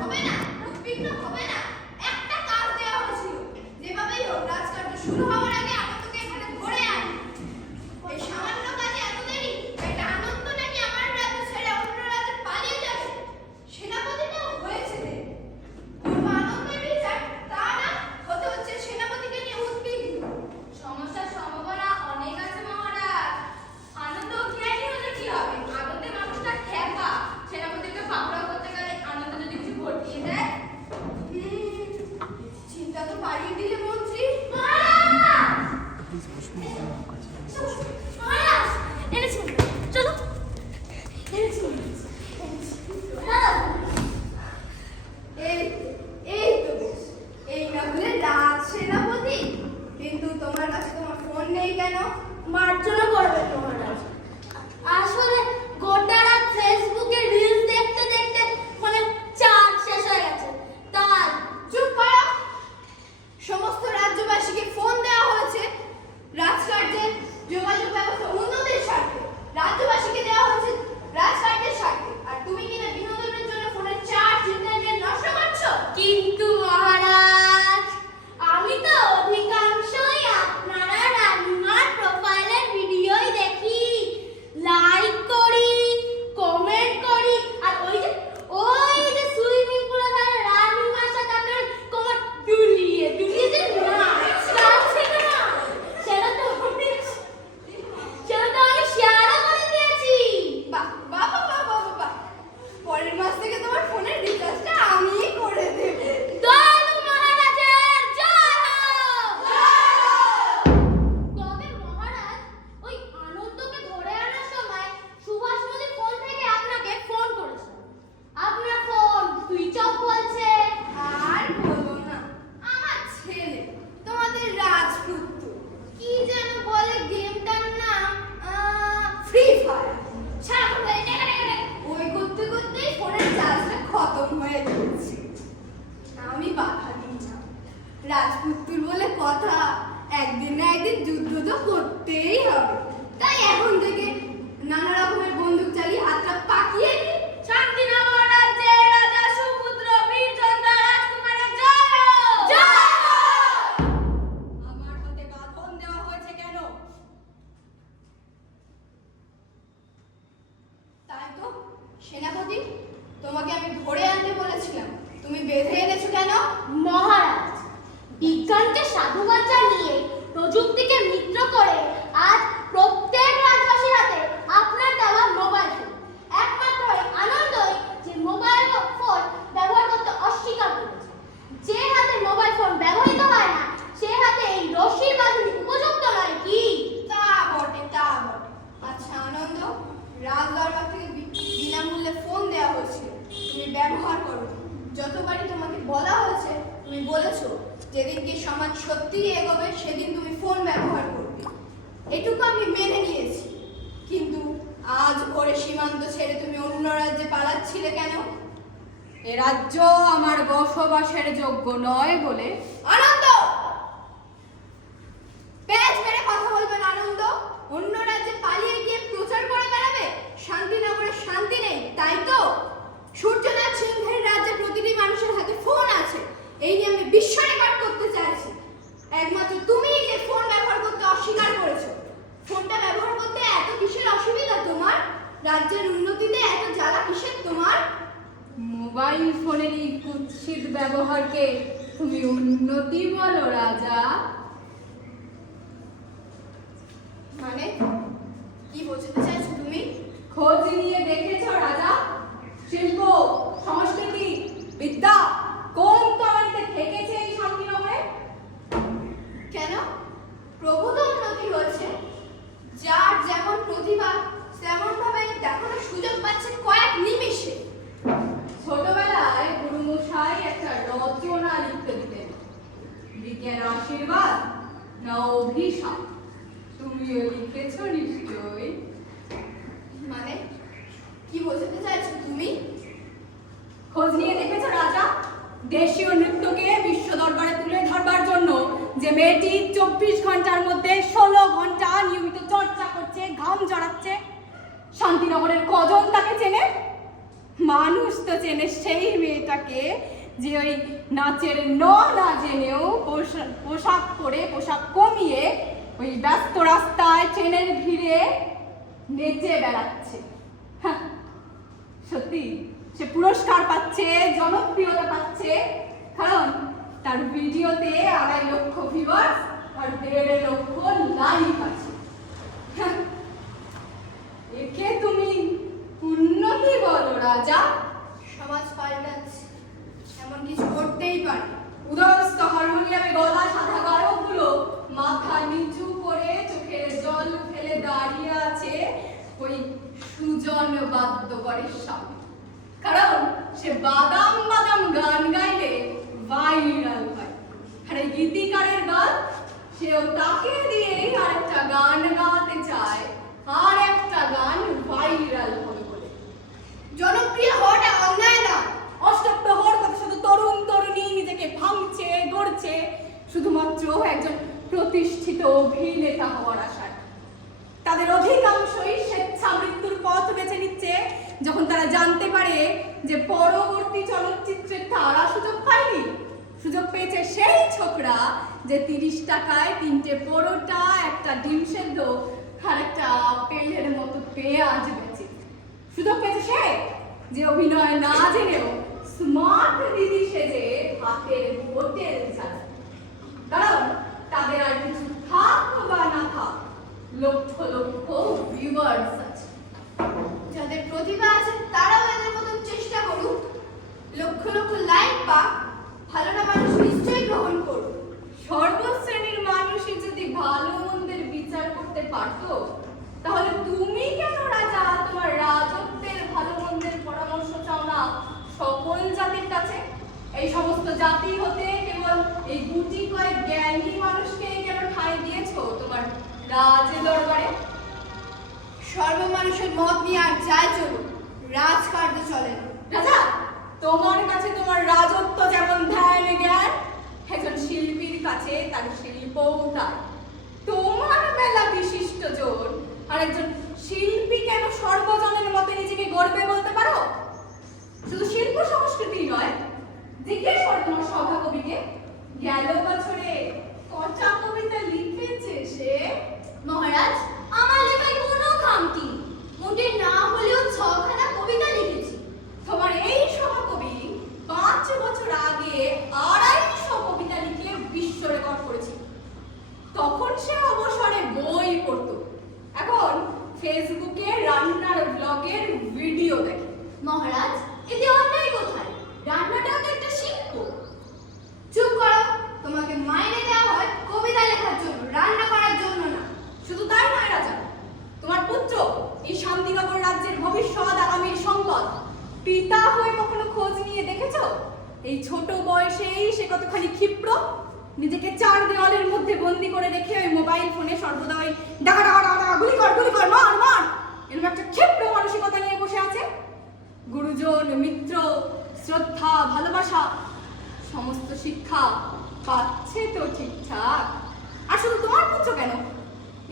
হবে না, উদ্বিগ্ন হবে না। একটা কাজ দেওয়া হয়েছিল, যেভাবেই হোক রাজকার্য শুরু হওয়ার আগে আনন্দকে এখানে ধরে আনি। এই সামান্য কাজে এত দেরি? এটা আনন্দ নাকি আমার রাজ্য ছেড়ে অন্য রাজ্যে পালিয়ে যাবে? সেনাপতিটাও হয়েছে দেরি। পূর্ব আনন্দের বিচার তা না, হতে হচ্ছে সেনাপতিকে নিয়ে উদ্বিগ্ন। সমস্যার সম্ভাবনা অনেক আছে মহারাজ। আনন্দ জ্ঞানী হলে কি হবে? আনন্দে মানুষটা খ্যাপা। সেনাপতিকে পাকড়াও করতে গেলে আনন্দ যদি কিছু ঘটিয়ে দেয়। চিন্তা তো বাড়িয়ে দিলে মন্ত্রী। মহারাজ এনেছি, চলো এনেছি। এই এই তো বেশ। এই না হলে রাজ সেনাপতি। কিন্তু তোমার কাছে তোমার ফোন নেই কেন? মার্জনা করবেন মহারাজ। আসলে গোটা রাত ফেসবুকে রিলস দেখতে দেখতে মানে চার্জ শেষ হয়ে গেছে, তাই। চুপ করো। সমস্ত রাজ্যবাসীকে ফোন দেওয়া হয়েছে রাজকার্যের যোগাযোগ ব্যবস্থা উন্নতির স্বার্থে। রাজ্যবাসীকে দেওয়া হয়েছে রাজকার্যের স্বার্থে। আর তুমি কিনা বিনোদনের জন্য ফোনের চার্জ ইন্টারনেট নষ্ট করছো। কিন্তু মহারাজ, আমি তো অধিকাংশই আপনারা রানীমার প্রোফাইলের ভিডিওই দেখি, লাইক করি, কমেন্ট করি। আর ওই যে সুইমিং পুলে ধারে রানীমার সাথে আপনার কোমর দুলিয়ে দুলিয়ে যে নাচ করছে না, সেটা তো আমি শেয়ারও করে দিয়েছি। বাহ বাহ বাহ বাহ বাহ বাহ। পরের মাস থেকে তোমার ফোনের রিচার্জটা আমিই করে দেব। দয়ালু মহারাজের জয় হোক। তবে মহারাজ, ওই আনন্দকে ধরে আনার সময় সুভাষ মোদির ফোন থেকে আপনাকে ফোন করেছিল। আপনার ফোন সুইচ অফ বলছে। আর বলো না, আমার ছেলে তোমাদের রাজপুত্র কি যেন বলে গেমটার নাম, ফ্রি ফায়ার। সারাক্ষণ বলে টেকা টেকা টেকা। ওই করতে করতেই ফোনের চার্জটা খতম হয়ে যাচ্ছে। আমি বাধা দিই না। রাজপুত্র বলে কথা, একদিন না একদিন যুদ্ধ তো করতেই হবে। তাই এখন থেকে নানা রকমের বন্দুক চালিয়ে হাতটা পাকিয়ে নিই। শান্তিনগর রাজ্যের রাজা সুপুত্র বীরচন্দ্র রাজকুমারের জয় হোক। জয় আমার হাতে বাঁধন দেওয়া হয়েছে কেন? তাই তো সেনাপতি, তোমাকে আমি ধরে আনতে বলেছিলাম, তুমি বেঁধে এনেছো কেন? মহারাজ, বিজ্ঞানকে সাধুবাদ জানিয়ে প্রযুক্তিকে মিত্র করে আজ প্রত্যেক রাজবাসীর হাতে আপনার দেওয়া মোবাইল ফোন। একমাত্র এই আনন্দই যে মোবাইল ফোন ব্যবহার করতে অস্বীকার করেছে। যে হাতে মোবাইল ফোন ব্যবহৃত হয় না, সে হাতে এই রশির বাঁধন উপযুক্ত নয় কি? তা বটে তা বটে। আচ্ছা আনন্দ, রাজ দরবার থেকে বিনামূল্যে ফোন দেওয়া হয়েছিল, তুমি ব্যবহার করো। যতবারই তোমাকে বলা হয়েছে তুমি বলেছো যেদিন কি সমাজ সত্যিই এগোবে সেদিন তুমি ফোন ব্যবহার করবে। এটুকু আমি মেনে নিয়েছি। কিন্তু আজ ভোরে সীমান্ত ছেড়ে তুমি অন্য রাজ্যে পালাচ্ছিলে কেন? এ রাজ্য আমার বসবাসের যোগ্য নয় বলে। আনন্দ, পেঁচ মেরে কথা বলবেন আনন্দ। অন্য রাজ্যে পালিয়ে গিয়ে প্রচার করে বেড়াবে শান্তিনগরে শান্তি নেই, তাই তো? সূর্যনাথ সিংহের রাজ্যে প্রতিটি মানুষের হাতে ফোন আছে, এই নিয়ে আমি বিশ্ব রেকর্ড করতে চাইছি। একমাত্র তুমিই যে ফোন ব্যবহার করতে অস্বীকার করেছো। ফোনটা ব্যবহার করতে এত কিসের অসুবিধা তোমার? রাজ্যের উন্নতিতে এত জ্বালা কিসের তোমার? মোবাইল ফোনের এই কুৎসিত ব্যবহারকে তুমি উন্নতি বলো রাজা? মানে কি বোঝাতে চাইছো তুমি? খোঁজ নিয়ে দেখেছো রাজা? শিল্প, সংস্কৃতি, বিদ্যা কোন তলানিতে থেকেছে এই শান্তিনগরে? কেন? প্রভূত উন্নতি হয়েছে। যার যেমন প্রতিভা তেমন ভাবে দেখানোর সুযোগ পাচ্ছে কয়েক নিমেষে। ছোটবেলায় গুরুমশাই একটা রচনা লিখতে দিতেন, বিজ্ঞান আশীর্বাদ না অভিশাপ। তুমিও লিখেছো নিশ্চয়ই। মানে কি বোঝাতে চাইছো তুমি? খোঁজ নিয়ে দেখেছো রাজা? দেশীয় নৃত্যকে বিশ্ব দরবারে তুলে ধরবার জন্য যে মেয়েটি 24 ঘন্টার মধ্যে 16 ঘন্টা নিয়মিত চর্চা করছে, ঘাম ঝরাচ্ছে, শান্তিনগরের কজন তাকে চেনে? মানুষ তো চেনে সেই মেয়েটাকে যে ওই নাচের না জেনেও পোশাক পরে পোশাক কমিয়ে ওই ব্যস্ত রাস্তায় ট্রেনের ভিড়ে নেচে বেড়াচ্ছে। হ্যাঁ, সত্যি সে পুরস্কার পাচ্ছে, জনপ্রিয়তা পাচ্ছে, কারণ তার ভিডিওতে 2.5 লক্ষ ভিউয়ার্স আর 1.5 লক্ষ লাইক আছে। হ্যাঁ, একে তুমি উন্নতি বলো রাজা? সমাজ পাল্টাচ্ছে, এমন কিছু করতেই পারে। উদয়স্ত হারমোনিয়ামে গলা সাধা গায়কগুলো মাথা নিচু করে চোখের জল ফেলে দাঁড়িয়ে আছে ওই সুজন বাদ্যকরের সামনে, কারণ সে বাদাম বাদাম গান গাইলে ভাইরাল হয়। আর এই গীতিকারের দল সেও তাকে দিয়েই আরেকটা গান গাওয়াতে চায়, আর একটা গান ভাইরাল হবে বলে। জনপ্রিয় হওয়াটা অন্যায় না। অষ্টপ্রহর কত শুধু তরুণ তরুণী নিজেকে ভাঙছে গড়ছে শুধুমাত্র একজন প্রতিষ্ঠিত অভিনেতা হওয়ার আশায়। তাদের অধিকাংশই স্বেচ্ছা মৃত্যুর পথ বেছে নিচ্ছে যখন তারা জানতে পারে যে পরবর্তী চলচ্চিত্রে তারা সুযোগ পায়নি। সুযোগ পেয়েছে সেই ছোকরা যে 30 টাকায় 3টে পরোটা, একটা ডিম সেদ্ধ আর একটা আপেলের মতো পেঁয়াজ বেচে। সুযোগ পেয়েছে সে যে অভিনয় না জেনেও স্মার্ট দিদি সেজে হাতের হোটেল চালায়। কারণ তাদের আর কিছু থাক বা না থাক, লক্ষ লক্ষ ভিউয়ার্স আছে। যাদের প্রতিভা আছে তারাও এদের মতন চেষ্টা করুক, লক্ষ লক্ষ লাইক পাক, ভালোটা মানুষ নিশ্চয়ই গ্রহণ করুক। সর্বশ্রেণীর মানুষই যদি ভালো মন্দের বিচার করতে পারতো, তাহলে তুমি কেন রাজা তোমার রাজত্বের ভালো মন্দের পরামর্শ চাও না সকল জাতির কাছে? এই সমস্ত জাতি হতে কেবল এই গুটি কয়েক জ্ঞানী মানুষকে কেন ঠাঁই দিয়েছো তোমার রাজ দরবারে? সর্বমানুষের মত নিয়ে আর যাই চলুক, রাজকার্য চলে না। রাজা, তোমার কাছে তোমার রাজত্ব যেমন ধ্যান জ্ঞান, একজন শিল্পীর কাছে তার শিল্পও তাই। তোমার বেলা বিশিষ্ট জন আর একজন শিল্পী কেন সর্বজনের মতে নিজেকে গর্বে বলতে পারো? শুধু শিল্প সংস্কৃতি নয়, জিজ্ঞেস করো তোমার সভাকবিকে গেল বছরে কটা কবিতা লিখেছে সে। মহারাজ, আমার লেখায় কোনো খামতি মোটে না হলেও 6খানা কবিতা লিখেছি। তোমার এই সভাকবি 5 বছর আগে 250 কবিতা লিখে বিশ্ব রেকর্ড করেছিল। তখন সে অবসরে বই পড়তো, এখন ফেসবুকে রান্নার ব্লগের ভিডিও দেখে। মহারাজ, এতে অন্যায় কোথায়? রান্নাটাও তো একটা শিল্প। চুপ করো, তোমাকে মাইনে দেওয়া হয় কবিতা লেখার জন্য, রান্না করার জন্য না। শুধু তাই নয় রাজা, তোমার পুত্র এই শান্তিনগর রাজ্যের ভবিষ্যৎ আগামীর সংকট, পিতা হয়ে কখনো খোঁজ নিয়ে দেখেছো? এই ছোট বয়সেই সে কতখানি ক্ষিপ্র, নিজেকে 4 দেওয়ালের মধ্যে বন্দি করে রেখে ওই মোবাইল ফোনে সর্বদা ওই ডাকা ডাকা ডাকা গুলি কর মার মার এরকম একটা ক্ষিপ্র মানসিকতা নিয়ে বসে আছে। গুরুজন, মিত্র, শ্রদ্ধা, ভালোবাসা সমস্ত শিক্ষা পাচ্ছে তো ঠিকঠাক? আর শুধু তোমার পুত্র কেন,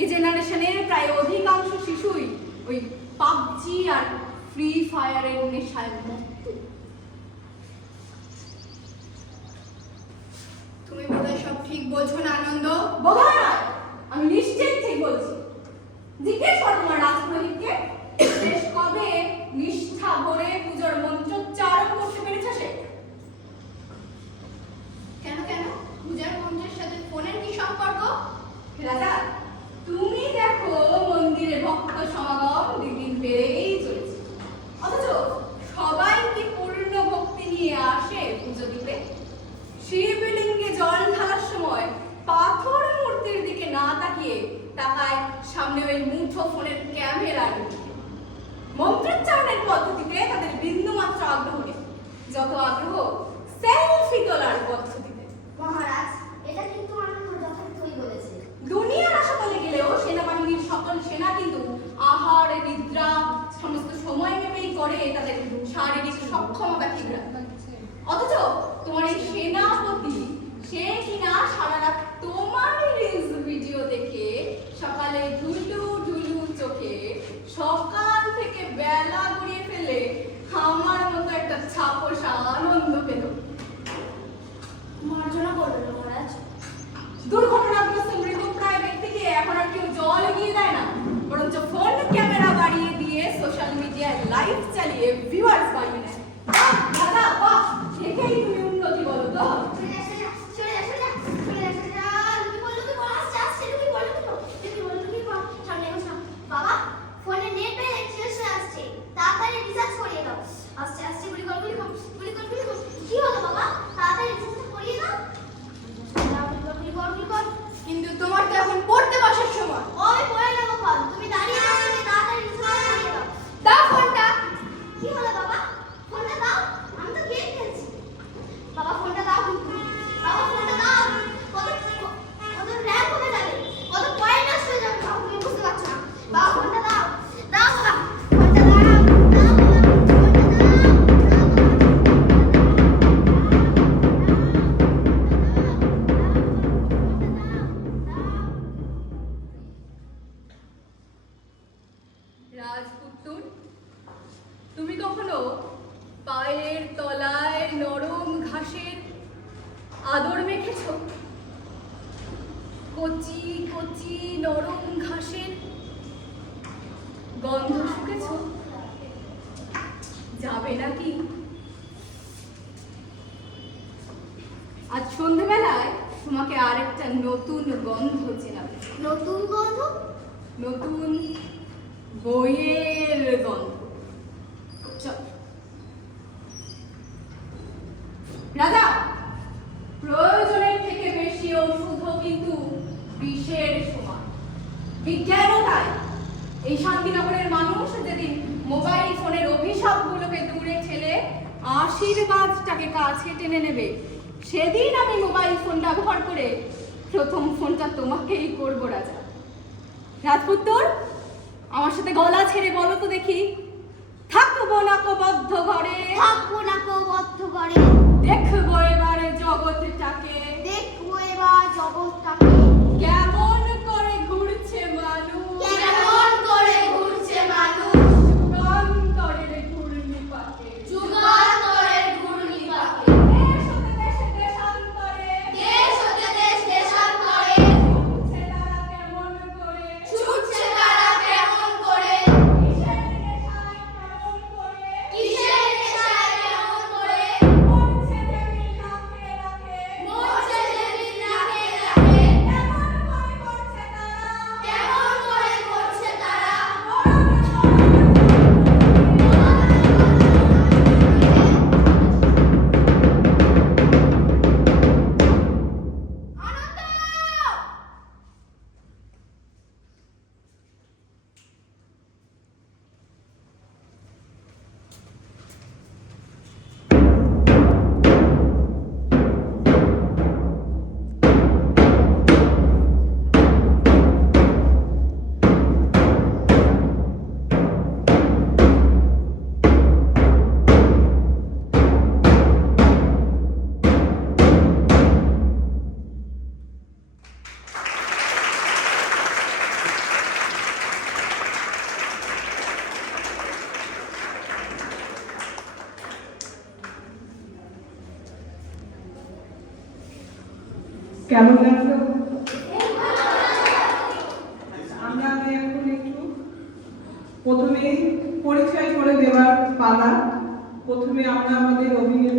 এই জেনারেশনের প্রায় অধিকাংশ শিশুই ওই পাবজি আর ফ্রি ফায়ারের নেশায় মত্ত। তুমি বোধহয় সব ঠিক বলছো না আনন্দ? বোধহয় নয়, আমি নিশ্চয়ই ঠিক বলছি। জিজ্ঞেস করো তোমার রাজপুরোহিতকে, শেষ কবে নিষ্ঠা ভরে পুজোর মন্ত্রোচ্চারণ করতে পেরেছে সে? কেন কেন পূজার মন্ত্রের সাথে ফোনের কি সম্পর্ক? রাজা, তুমি দেখো মন্দিরে ভক্ত সমাগম দিন বেড়েই চলেছে, অথচ সবাই কি পূর্ণ ভক্তি নিয়ে আসে পুজো দিতে? শিবলিঙ্গে জল ঢালার সময় পাথর মূর্তির দিকে না তাকিয়ে তাকায় সামনে ওই মুঠো ফোনের ক্যামেরার দিকে। মন্ত্রোচ্চারণের পদ্ধতিতে তাদের বিন্দুমাত্র আগ্রহ নেই, যত আগ্রহ সেলফি তোলার পদ্ধতিতে। মহারাজ, এটা কিন্তু আনন্দ যথার্থই বলেছে। দুনিয়ার হাসপাতালে গেলেও সেনাবাহিনীর সকল সেনা কিন্তু আহার নিদ্রা সমস্ত সময় মেপেই করে তাদের শারীরিক সক্ষমতা ঠিক রাখতে। অথচ তোমার এই সেনাপতি, সে কিনা সারা রাত তোমার রিলস ভিডিও দেখে সকালে ঢুলু ঢুলু চোখে সকাল থেকে বেলা গড়িয়ে ফেলে আমার সাহস আনন্দ পেল। মার্জনা করবেন মহারাজ। দুর্ঘটনাগ্রস্ত মৃতপ্রায় ব্যক্তিকে এখন আর কেউ জল এগিয়ে দেয় না, বরঞ্চ ফোন ক্যামেরা বাড়িয়ে দিয়ে সোশ্যাল মিডিয়ায় লাইভ চালিয়ে ভিউয়ার্স বাড়িয়ে নেয়। বাহ, দাদা, বাহ, দেখেই তুমি উন্নতি বলো তো। বাবা ফোনে নেট শেষ হয়ে আসছে, তাড়াতাড়ি রিচার্জ করিয়ে দাও। আসছে আসছে গুলি কর গুলি কর গুলি কর গুলি কর। কি হলো বাবা, তাড়াতাড়ি রিচার্জটা করিয়ে দাও। গুলি কর গুলি কর। কিন্তু তোমার তো এখন পড়তে বসার সময়। ও আমি পড়ে নেবো ফোন, তুমি দাঁড়িয়ে আছো, তাড়াতাড়ি রিচার্জ করিয়ে দাও। দাও ফোনটা। কি হলো বাবা, ফোনটা দাও, আমি তো গেম খেলছি। বাবা ফোনটা দাও কিন্তু, বাবা ফোনটা দাও। কত কত র্যাম কমে যাবে, কত পয়েন্ট নষ্ট হয়ে যাবে, বাবা তুমি বুঝতে পারছো না। বাবা ফোনটা দাও, দাও বাবা ফোনটা দাও, দাও বাবা রাজপুত্তুর, তুমি কখনো পায়ের তলায় নরম ঘাসের আদর মেখেছ? কচি কচি নরম ঘাসের গন্ধ শুকেছ? যাবে নাকি? আজ সন্ধ্যেবেলায় তোমাকে আরেকটা নতুন গন্ধ চেনাবে। নতুন গন্ধ? নতুন বইয়ের গন্ধ। চল। রাজা, প্রয়োজনের থেকে বেশি ওষুধও কিন্তু বিষের সমান। বিজ্ঞানও তাই। এই শান্তিনগরের মানুষ যেদিন মোবাইল ফোনের অভিশাপগুলোকে দূরে ঠেলে আশীর্বাদটাকে কাছে টেনে নেবে, সেদিন আমি মোবাইল ফোন ব্যবহার করে প্রথম ফোনটা তোমাকেই করবো রাজা। রাজপুত্তর, আমার সাথে গলা ছেড়ে বলো তো দেখি, থাকবো না কো বদ্ধ ঘরে, থাকবো না কো বদ্ধ ঘরে, দেখবো এবারে জগৎটাকে, দেখবো এবার জগৎটাকে, কেমন করে ঘুরছে মানুষ, কেমন করে ঘুরছে মানুষ, যুগান্তরের ঘূর্ণিপাকে, যুগান্তরের ঘূর্ণিপাকে, দেশ হতে দেশে দেশান্তরে, দেশ হতে দেশ দেশান্তরে, ছুটছে তারা কেমন করে, ছুটছে তারা কেমন করে, কিসের নেশায় কেমন করে, কিসের নেশায় কেমন করে, মরছে যেদিন রাখে রাখে, মরছে যেদিন রাখে রাখে, কেমন করে করছে তারা, কেমন করে করছে তারা, কেমন লাগলো? আমরা এখন একটু প্রথমে পরিচয় করে দেওয়ার পালা। প্রথমে আমরা আমাদের অভিনেতা